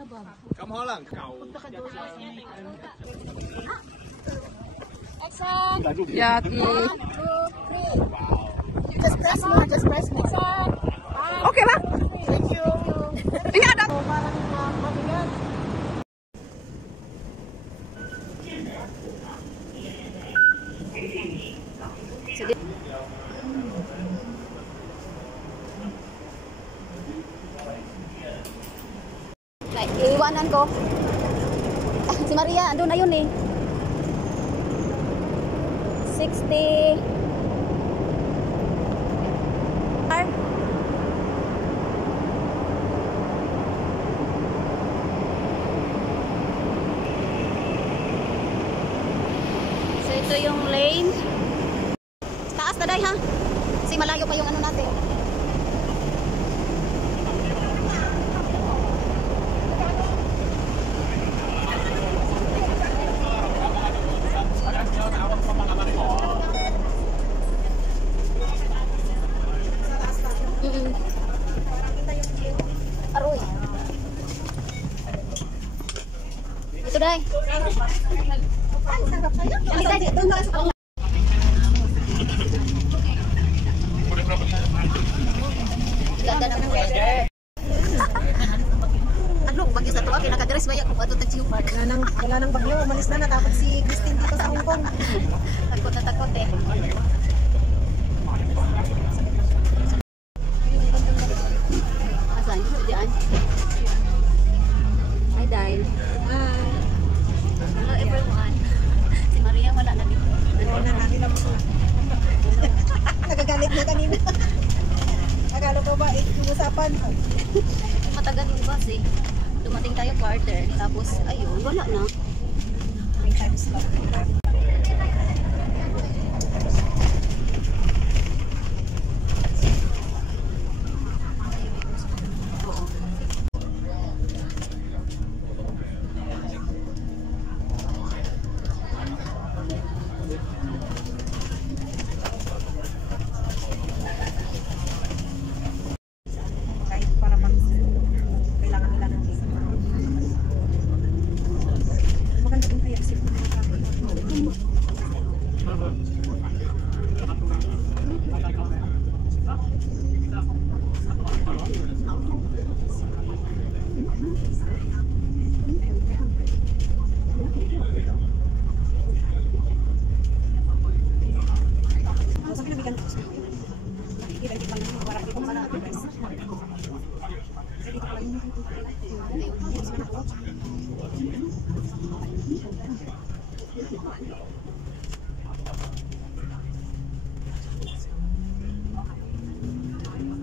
Come Holland. Yaki. Just press more, just press more. Okay ba? Thank you. Ingat ako. Parang mabigat. Iiwanan ko. Si Maria, andun na yun eh. 60. So ito yung lane. Taas na day ha. Kasi malayo pa yung ano natin. Aroy. Ito day. Ganda ng weather. Ano, bagyo sa tuwa, kinakadres ba yan kung ato tayo park? Wala nang bagyo, umalis na natapos si Christine dito sa Hong Kong. Takot na takot eh. Asan? Diyan? Hi, Dyle. Hello, everyone. Si Maria wala na dito. Nagagalit na kanina. Akala ko ba, usapan. Matagal yung bus eh. Dumating tayo quarter. Tapos, ayun, wala na. May times lang.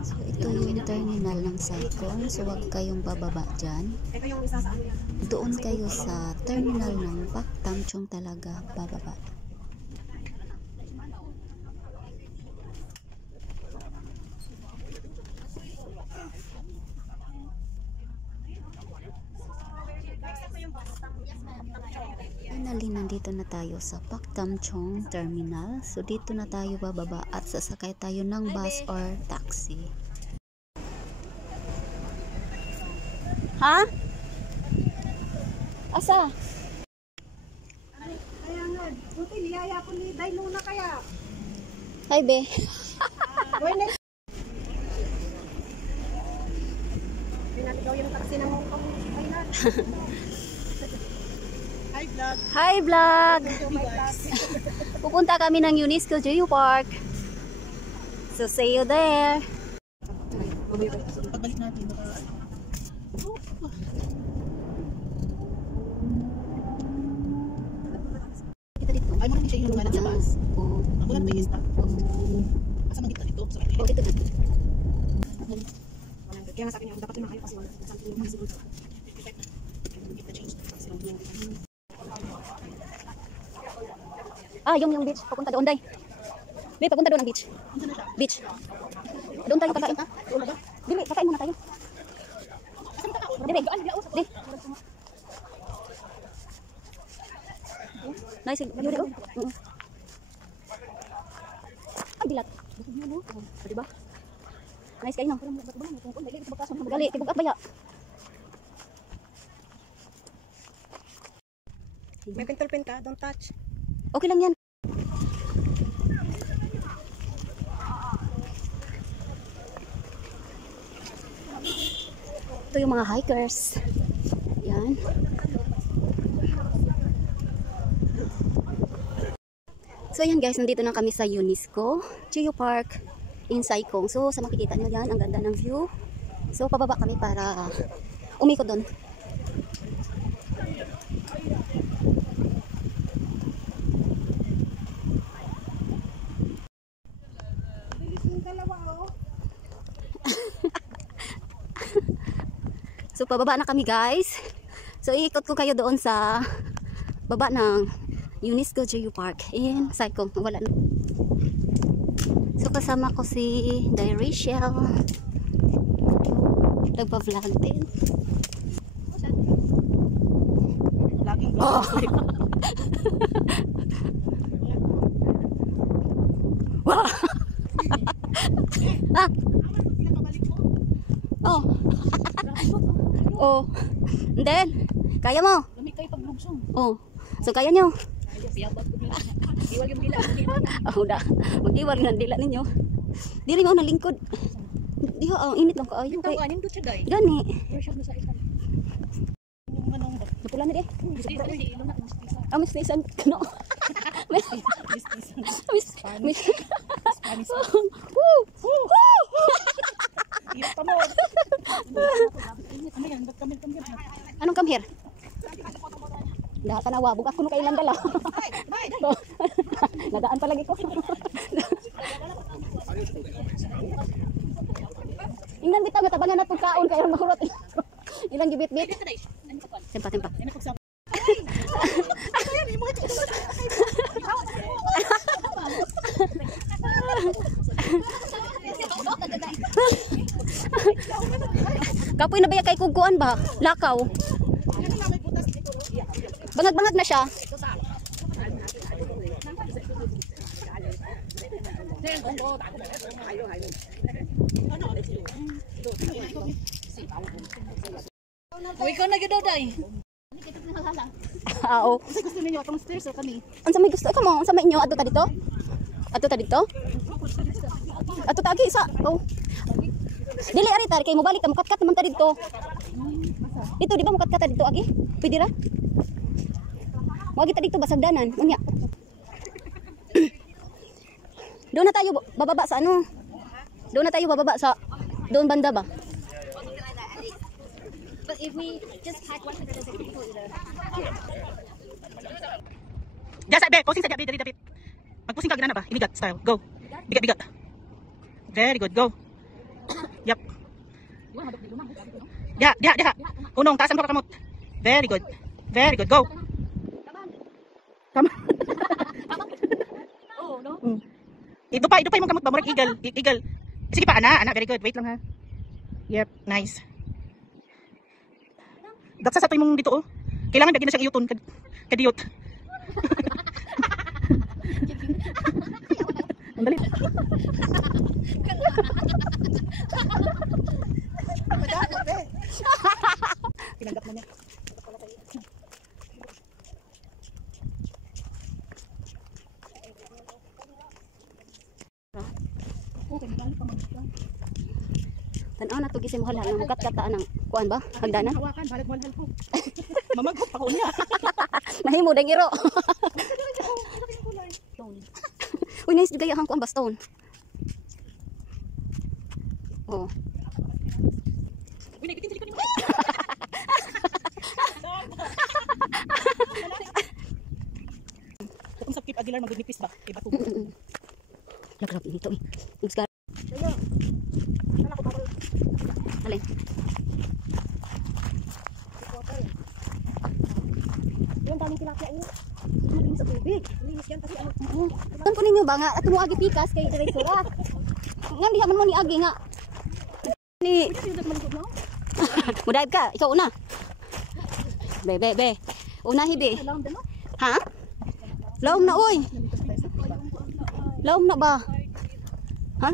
So, ito yung terminal ng Saikon. So, huwag kayong bababa dyan. Doon kayo sa terminal ng Pak Tam Chung talaga bababa. Finally, nandito na tayo sa Pak Tam Chung Terminal. So, dito na tayo bababa at sasakay tayo ng bus or taxi. Ha? Asa? Kaya nga, buti niyaya po ni Day Luna kaya. Hi, be. Pinaligaw yung taxi ng Hong Kong. Hi, vlog. Hi, vlog! My class. Pupunta kami ng UNESCO Geopark. So, see you there. Pagbalik natin. Kita dito. Ay, marami siya yung lumanan sa bus. Oo. Ako lang may stop. Asa magkita dito? So, Oh, dito na. kaya nga sa akin yung dapat naman kayo kasi wala. Something yung possible. Yung beach. Papunta doon, Day. Be, papunta doon ang beach. Beach. Doon tayo kakain. Dili, kakain muna tayo. Dili. Dili. Nice. Yuri, oh. Ay, dilat. Diba? Nice kayo, no? Gali, tibugat ba ya? May pintel pen ka, don't touch. Okay lang yan. Ito yung mga hikers. Yan. So ayan guys, nandito na kami sa UNESCO Geopark in Saikong. So sa makikita nyo yan, ang ganda ng view. So pababa kami para umikot doon. So pababa na kami guys. So iikot ko kayo doon sa baba ng UNESCO Geopark in Saikong. Wala na. So kasama ko si Rachel. Nagpa-vlog din. Laging Oh. Wow. Ah. Oh. Oh. And then, kaya mo? Lamig kayo paglugsong. Oh. So kaya nyo? Iwag yung dila. Oh, da. Mag-iwag ng dila ninyo. Dili mo na lingkod. Di ha, init lang kaayo. Ito kanin to siya, Gani. Pressure mo sa isa. Yung anong Napula na di. ilo na Ah, Miss Nisan. Kano? Miss. Miss. Miss. Spanish. Woo! Hirap pa mo. Ano yan? Ba't kami? Anong come here? Nakakanawa. Bug ako no kailan dala. Nadaan pa lagi ko. Ingnan bitaw nga tabangan na kaon kaya mahurot. Ilang gibit-bit. Tempa. Kapoy na ba kay kuguan ba? Lakaw. Bangag-bangag na siya. Uy, ikaw na gano'n, day. Oo. Kasi gusto ninyo atong stairs o kami. Unsa may gusto ka mo? Unsa may inyo adto ta dito? Adto ta dito? Adto ta agi isa. Oh. Dili ari tar kay mo balik ta mukatkat naman ta dito. Dito di ba mukatkat ta dito agi? Pwede ra? Mo agi ta dito basagdanan. Unya. Doon na tayo bababa sa ano? Doon na tayo bababa sa doon banda ba? But if we just pack one together, it's people either. Just be, posing sa dali dapit. Magpusing ka gina na ba? Inigat style. Go. Bigat. Very good. Go. Yep. Diha. Unong tasan ko kamot. Very good. Go. Come. Oh, no? Ito pa yung kamot ba? Murag eagle. Sige pa, ana. Very good. Wait lang ha. Yep, nice. Daksa sa mong dito oh. Kailangan dagin na siyang iyuton kadiyot. Ang dali. Pinanggap na niya. Okay, balik pa mag-isang. Tan-aw na to gisim hala nang mukat-kataan ng kuan ba? Hagdanan. Hawakan, balik walhal ko. Mamagkot pa ko niya. Mahimo dang iro. Uy, nice gaya hang kuan ba stone. Oh. Uy, nagitin sa likod niyo. Kung sa Kip Aguilar magudnipis ba? Iba to. Lagrab ito eh. Ugsgar. Alin. Yung daming tilapia yun. Sumating sa tubig. Linis yan kasi ano. Tan ko ninyo ba nga ato mo agi pikas kay diretso ra. Ngan diha man mo ni agi nga. Ni Kasi yung nagmalikod na. mudaib ka, ikaw una. Be. Una hibi. Alam din no? Ha? Laom na oy. Laom na ba? Ha?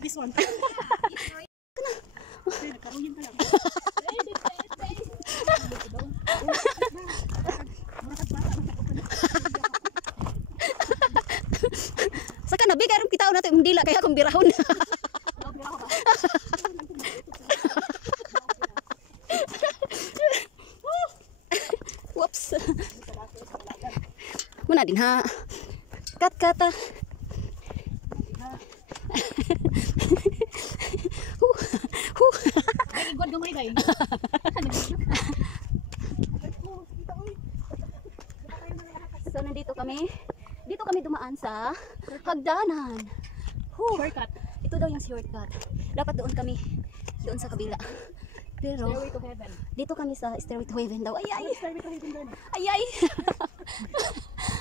This one. Nagkaruyin pa lang. Saka na bigay ron kita na to dila kaya akong birahon. Whoops. Muna din ha. Kat kata. God gamay dai. So nandito kami. Dito kami dumaan sa hagdanan. Shortcut. Ito daw yung shortcut. Dapat doon kami. Doon sa kabila. Pero Stairway to heaven. dito kami sa Stairway to Heaven daw. Ay ay. Stairway to heaven doon. Ay ay.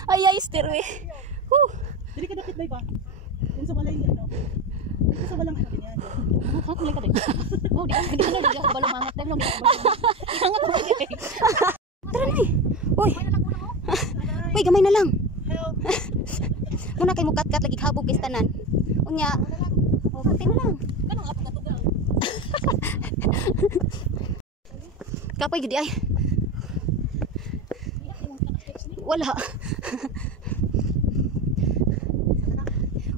Ay ay stairway. Dili ka dapat ba? Kung sa balay ano. Kung sa balang ano yan. Hak mulai ka din. Oh, di ano di ako balong mangat tayo. Hangat mo di. Tara na eh. Uy. Uy, gamay na lang. Help. Muna kay mukat-kat lagi habog kay tanan. Unya. Oh, konti na lang. Kanang apo ka to ga. Kapoy gudi ay. Wala.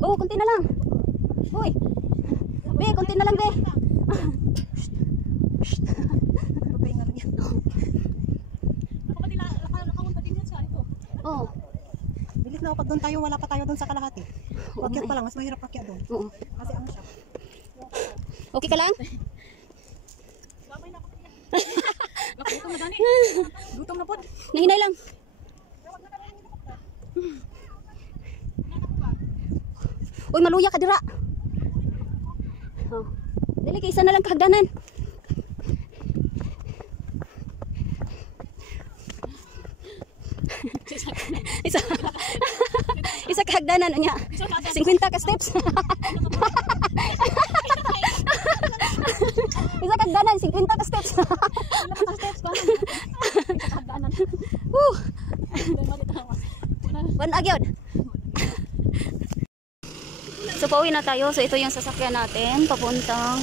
Oh, konti na lang. Uy. Be, konti na lang, be. Ako nila nakapunta din yan sa ito. Oh. Bilis na pag doon tayo wala pa tayo doon sa kalahati. Oo Akyat nga pa lang mas mahirap akyat doon. Oo. Kasi ang siya. Okay ka lang? Gamay na ako. Gutom na gani. Gutom na pod. Nahinay lang. Uy, maluya ka dira. Oh. Dili kay isa na lang kahagdanan. isa isa kahagdanan unya. 50 ka steps. Isa kahagdanan 50 ka steps. Wan agyod. So pauwi na tayo. So ito yung sasakyan natin papuntang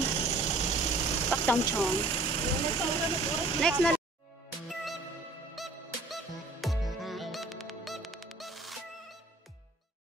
Paktamchong. Next na